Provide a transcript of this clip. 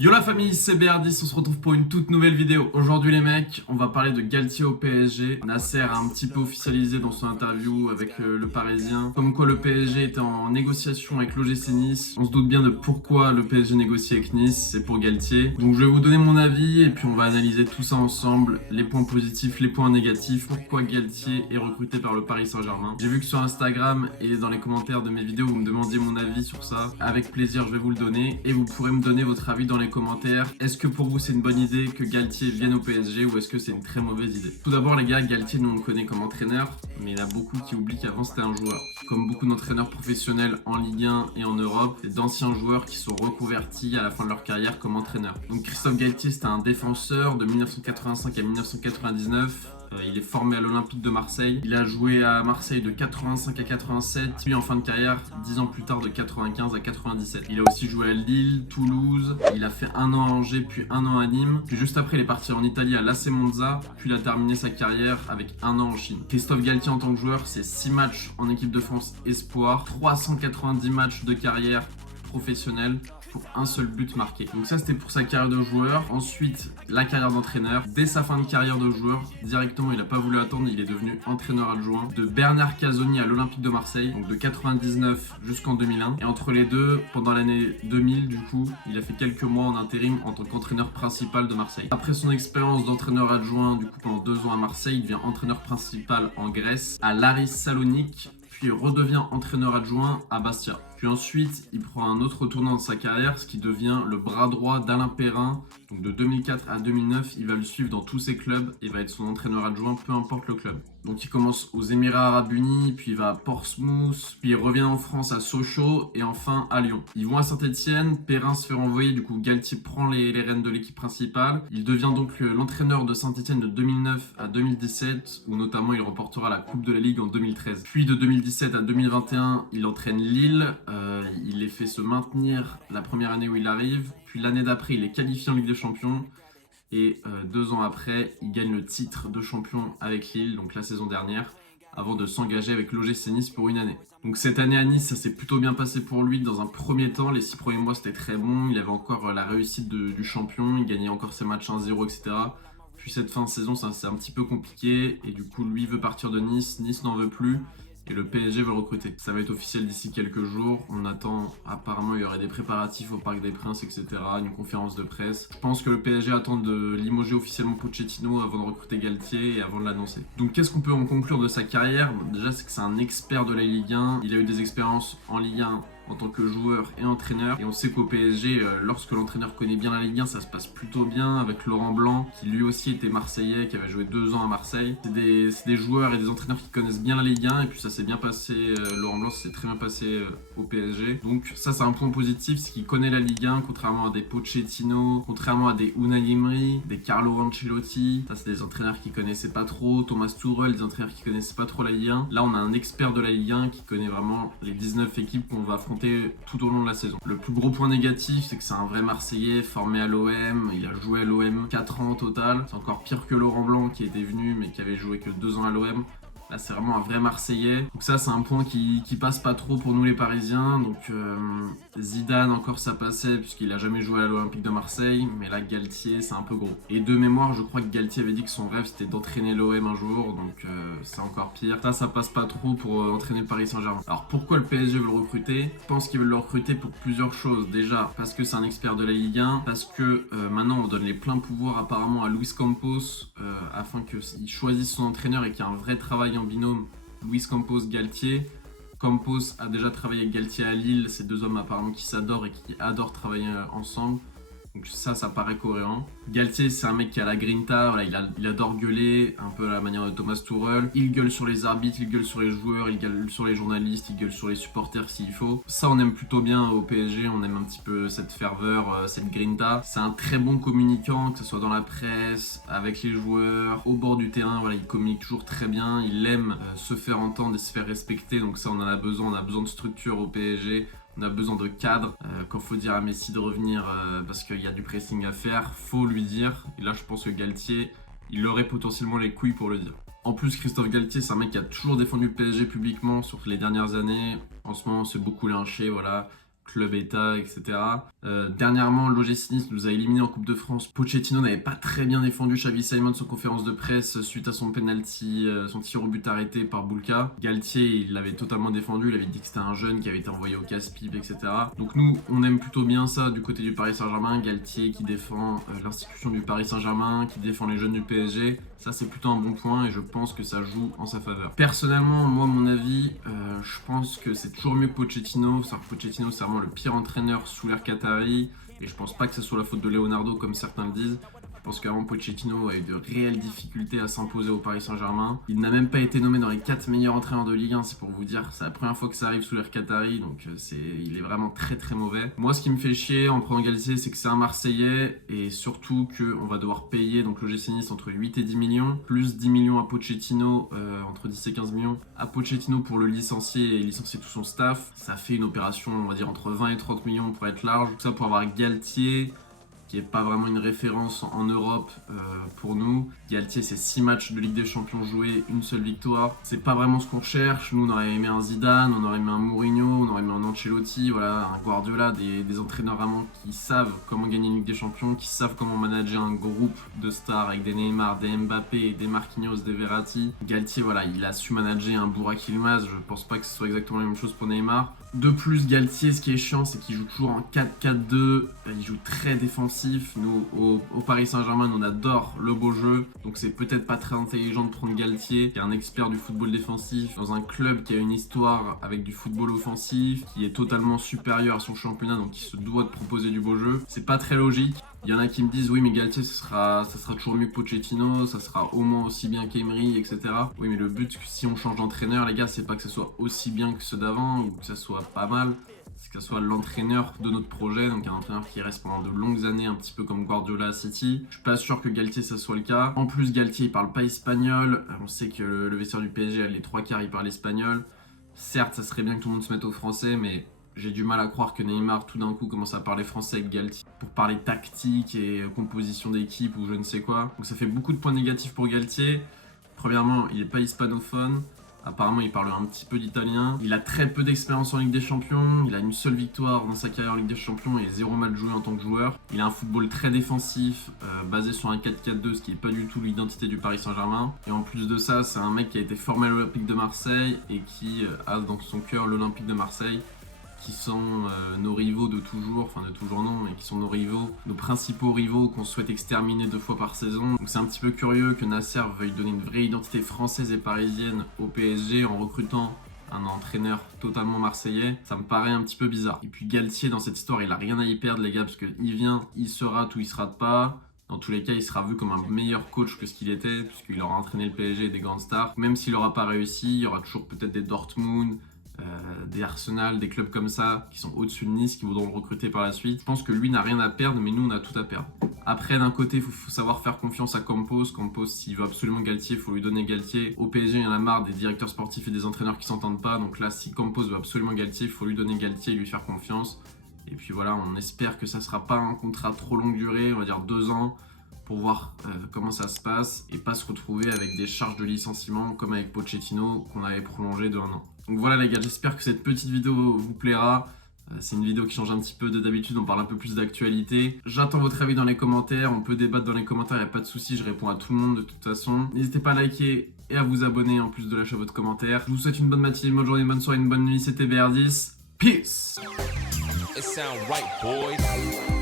Yo la famille, c'est BR10, on se retrouve pour une toute nouvelle vidéo. Aujourd'hui les mecs, on va parler de Galtier au PSG. Nasser a un petit peu officialisé dans son interview avec le Parisien, comme quoi le PSG était en négociation avec l'OGC Nice. On se doute bien de pourquoi le PSG négocie avec Nice, c'est pour Galtier. Donc je vais vous donner mon avis et puis on va analyser tout ça ensemble, les points positifs, les points négatifs, pourquoi Galtier est recruté par le Paris Saint-Germain. J'ai vu que sur Instagram et dans les commentaires de mes vidéos, vous me demandiez mon avis sur ça. Avec plaisir, je vais vous le donner et vous pourrez me donner votre avis dans les commentaires. Est-ce que pour vous c'est une bonne idée que Galtier vienne au PSG ou est-ce que c'est une très mauvaise idée? Tout d'abord les gars, Galtier nous on le connaît comme entraîneur, mais il y en a beaucoup qui oublient qu'avant c'était un joueur. Comme beaucoup d'entraîneurs professionnels en Ligue 1 et en Europe, c'est d'anciens joueurs qui sont reconvertis à la fin de leur carrière comme entraîneurs. Donc Christophe Galtier c'était un défenseur de 1985 à 1999. Il est formé à l'Olympique de Marseille. Il a joué à Marseille de 85 à 87, puis en fin de carrière, 10 ans plus tard, de 95 à 97. Il a aussi joué à Lille, Toulouse, il a fait un an à Angers, puis un an à Nîmes. Puis juste après, il est parti en Italie à l'AC Monza, puis il a terminé sa carrière avec un an en Chine. Christophe Galtier en tant que joueur, c'est 6 matchs en équipe de France Espoir, 390 matchs de carrière professionnelle pour un seul but marqué. Donc ça c'était pour sa carrière de joueur. Ensuite la carrière d'entraîneur. Dès sa fin de carrière de joueur, directement il n'a pas voulu attendre, il est devenu entraîneur adjoint de Bernard Casoni à l'Olympique de Marseille, donc de 99 jusqu'en 2001. Et entre les deux, pendant l'année 2000 du coup, il a fait quelques mois en intérim en tant qu'entraîneur principal de Marseille. Après son expérience d'entraîneur adjoint du coup pendant 2 ans à Marseille, il devient entraîneur principal en Grèce à l'Aris Salonique, puis il redevient entraîneur adjoint à Bastia. Puis ensuite, il prend un autre tournant de sa carrière, ce qui devient le bras droit d'Alain Perrin. Donc de 2004 à 2009, il va le suivre dans tous ses clubs et va être son entraîneur adjoint, peu importe le club. Donc il commence aux Émirats Arabes Unis, puis il va à Portsmouth, puis il revient en France à Sochaux et enfin à Lyon. Ils vont à Saint-Etienne, Perrin se fait renvoyer, du coup Galtier prend les rênes de l'équipe principale. Il devient donc l'entraîneur de Saint-Etienne de 2009 à 2017, où notamment il remportera la Coupe de la Ligue en 2013. Puis de 2017 à 2021, il entraîne Lille. Il les fait se maintenir la première année où il arrive, puis l'année d'après il est qualifié en Ligue des Champions et 2 ans après il gagne le titre de champion avec Lille, donc la saison dernière, avant de s'engager avec l'OGC Nice pour une année. Donc cette année à Nice ça s'est plutôt bien passé pour lui dans un premier temps, les 6 premiers mois c'était très bon, il avait encore la réussite du champion, il gagnait encore ses matchs 1-0 etc. Puis cette fin de saison ça c'est un petit peu compliqué et du coup lui veut partir de Nice, Nice n'en veut plus. Et le PSG veut le recruter. Ça va être officiel d'ici quelques jours. On attend, apparemment, il y aurait des préparatifs au Parc des Princes, etc. Une conférence de presse. Je pense que le PSG attend de limoger officiellement Pochettino avant de recruter Galtier et avant de l'annoncer. Donc, qu'est-ce qu'on peut en conclure de sa carrière? Déjà, c'est que c'est un expert de la Ligue 1. Il a eu des expériences en Ligue 1 en tant que joueur et entraîneur. Et on sait qu'au PSG, lorsque l'entraîneur connaît bien la Ligue 1, ça se passe plutôt bien avec Laurent Blanc, qui lui aussi était marseillais, qui avait joué 2 ans à Marseille. C'est des joueurs et des entraîneurs qui connaissent bien la Ligue 1 et puis ça s'est bien passé, Laurent Blanc s'est très bien passé au PSG. Donc ça c'est un point positif, c'est qu'il connaît la Ligue 1, contrairement à des Pochettino, contrairement à des Unai Emery, des Carlo Ancelotti. Ça c'est des entraîneurs qui connaissaient pas trop, Thomas Tuchel, des entraîneurs qui connaissaient pas trop la Ligue 1. Là on a un expert de la Ligue 1 qui connaît vraiment les 19 équipes qu'on va affronter tout au long de la saison. Le plus gros point négatif, c'est que c'est un vrai Marseillais formé à l'OM, il a joué à l'OM 4 ans au total. C'est encore pire que Laurent Blanc qui était venu mais qui avait joué que 2 ans à l'OM. Là, c'est vraiment un vrai Marseillais. Donc ça, c'est un point qui passe pas trop pour nous les Parisiens. Donc Zidane, encore ça passait puisqu'il a jamais joué à l'Olympique de Marseille. Mais là, Galtier, c'est un peu gros. Et de mémoire, je crois que Galtier avait dit que son rêve, c'était d'entraîner l'OM un jour. Donc c'est encore pire. Ça passe pas trop pour entraîner le Paris Saint-Germain. Alors pourquoi le PSG veut le recruter? Je pense qu'ils veulent le recruter pour plusieurs choses. Déjà, parce que c'est un expert de la Ligue 1. Parce que maintenant, on donne les pleins pouvoirs apparemment à Luis Campos afin qu'il choisisse son entraîneur et qu'il y ait un vrai travail en binôme Luis Campos-Galtier. Campos a déjà travaillé avec Galtier à Lille, c'est 2 hommes apparemment qui s'adorent et qui adorent travailler ensemble. Donc ça paraît cohérent. Galtier, c'est un mec qui a la grinta, voilà, il adore gueuler, un peu à la manière de Thomas Tuchel. Il gueule sur les arbitres, il gueule sur les joueurs, il gueule sur les journalistes, il gueule sur les supporters s'il faut. Ça, on aime plutôt bien au PSG, on aime un petit peu cette ferveur, cette grinta. C'est un très bon communicant, que ce soit dans la presse, avec les joueurs, au bord du terrain, voilà, il communique toujours très bien, il aime se faire entendre et se faire respecter, donc ça, on a besoin de structure au PSG. On a besoin de cadre. Quand il faut dire à Messi de revenir parce qu'il y a du pressing à faire, faut lui dire. Et là, je pense que Galtier, il aurait potentiellement les couilles pour le dire. En plus, Christophe Galtier, c'est un mec qui a toujours défendu le PSG publiquement sur les dernières années. En ce moment, c'est beaucoup lynché, voilà. club-état, etc. Dernièrement, l'OGC Nice nous a éliminés en Coupe de France. Pochettino n'avait pas très bien défendu Xavi Simons en conférence de presse suite à son penalty, son tir au but arrêté par Boulka. Galtier, il l'avait totalement défendu, il avait dit que c'était un jeune qui avait été envoyé au casse-pipe, etc. Donc nous, on aime plutôt bien ça du côté du Paris Saint-Germain. Galtier qui défend l'institution du Paris Saint-Germain, qui défend les jeunes du PSG. Ça, c'est plutôt un bon point et je pense que ça joue en sa faveur. Personnellement, moi, mon avis, je pense que c'est toujours mieux que Pochettino. Pochettino, c'est vraiment le pire entraîneur sous l'ère Qatari. Et je pense pas que ce soit la faute de Leonardo, comme certains le disent. Je pense qu'avant Pochettino a eu de réelles difficultés à s'imposer au Paris Saint-Germain. Il n'a même pas été nommé dans les 4 meilleurs entraîneurs de Ligue 1, c'est pour vous dire. C'est la première fois que ça arrive sous l'ère Qatari, donc il est vraiment très très mauvais. Moi, ce qui me fait chier en prenant Galtier, c'est que c'est un Marseillais et surtout qu'on va devoir payer donc l'OGC Nice entre 8 et 10 millions, plus 10 millions à Pochettino, entre 10 et 15 millions à Pochettino pour le licencier et licencier tout son staff. Ça fait une opération, on va dire, entre 20 et 30 millions pour être large. Tout ça pour avoir Galtier, qui n'est pas vraiment une référence en Europe pour nous. Galtier, c'est 6 matchs de Ligue des Champions joués, une seule victoire. C'est pas vraiment ce qu'on cherche. Nous, on aurait aimé un Zidane, on aurait aimé un Mourinho, on aurait aimé un Ancelotti, voilà, un Guardiola, des entraîneurs vraiment qui savent comment gagner une Ligue des Champions, qui savent comment manager un groupe de stars avec des Neymar, des Mbappé, des Marquinhos, des Verratti. Galtier, voilà, il a su manager un Burak Yilmaz. Je pense pas que ce soit exactement la même chose pour Neymar. De plus, Galtier, ce qui est chiant, c'est qu'il joue toujours en 4-4-2. Il joue très défensif. Nous, au Paris Saint-Germain, on adore le beau jeu. Donc c'est peut-être pas très intelligent de prendre Galtier, qui est un expert du football défensif, dans un club qui a une histoire avec du football offensif, qui est totalement supérieur à son championnat, donc qui se doit de proposer du beau jeu. C'est pas très logique. Il y en a qui me disent oui mais Galtier ça sera toujours mieux que Pochettino, ça sera au moins aussi bien qu'Emery, etc. Oui mais le but si on change d'entraîneur les gars, c'est pas que ce soit aussi bien que ceux d'avant ou que ça soit pas mal, c'est que ce soit l'entraîneur de notre projet, donc un entraîneur qui reste pendant de longues années, un petit peu comme Guardiola à City. Je suis pas sûr que Galtier ça soit le cas. En plus Galtier il parle pas espagnol, on sait que le vestiaire du PSG, les 3/4 ils parlent espagnol. Certes ça serait bien que tout le monde se mette au français mais j'ai du mal à croire que Neymar tout d'un coup commence à parler français avec Galtier pour parler tactique et composition d'équipe ou je ne sais quoi. Donc ça fait beaucoup de points négatifs pour Galtier. Premièrement, il n'est pas hispanophone. Apparemment, il parle un petit peu d'italien. Il a très peu d'expérience en Ligue des Champions. Il a une seule victoire dans sa carrière en Ligue des Champions et 0 match joué en tant que joueur. Il a un football très défensif, basé sur un 4-4-2, ce qui n'est pas du tout l'identité du Paris Saint-Germain. Et en plus de ça, c'est un mec qui a été formé à l'Olympique de Marseille et qui a dans son cœur l'Olympique de Marseille, qui sont nos rivaux de toujours, enfin de toujours non, mais qui sont nos rivaux, nos principaux rivaux qu'on souhaite exterminer 2 fois par saison. Donc c'est un petit peu curieux que Nasser veuille donner une vraie identité française et parisienne au PSG en recrutant un entraîneur totalement marseillais. Ça me paraît un petit peu bizarre. Et puis Galtier dans cette histoire, il a rien à y perdre les gars, parce qu'il vient, il se rate ou il se rate pas. Dans tous les cas, il sera vu comme un meilleur coach que ce qu'il était, puisqu'il aura entraîné le PSG et des grandes stars. Même s'il n'aura pas réussi, il y aura toujours peut-être des Dortmund, des Arsenal, des clubs comme ça qui sont au-dessus de Nice, qui voudront le recruter par la suite. Je pense que lui n'a rien à perdre, mais nous on a tout à perdre. Après, d'un côté, il faut savoir faire confiance à Campos. Campos, s'il veut absolument Galtier, il faut lui donner Galtier. Au PSG, il y en a marre des directeurs sportifs et des entraîneurs qui s'entendent pas. Donc là, si Campos veut absolument Galtier, il faut lui donner Galtier et lui faire confiance. Et puis voilà, on espère que ça sera pas un contrat trop longue durée, on va dire 2 ans, pour voir comment ça se passe et pas se retrouver avec des charges de licenciement comme avec Pochettino qu'on avait prolongé de 1 an. Donc voilà les gars, j'espère que cette petite vidéo vous plaira. C'est une vidéo qui change un petit peu de d'habitude, on parle un peu plus d'actualité. J'attends votre avis dans les commentaires, on peut débattre dans les commentaires, il n'y a pas de souci, je réponds à tout le monde de toute façon. N'hésitez pas à liker et à vous abonner en plus de lâcher votre commentaire. Je vous souhaite une bonne matinée, une bonne journée, une bonne soirée, une bonne nuit, c'était BR10. Peace! It sound right, boys.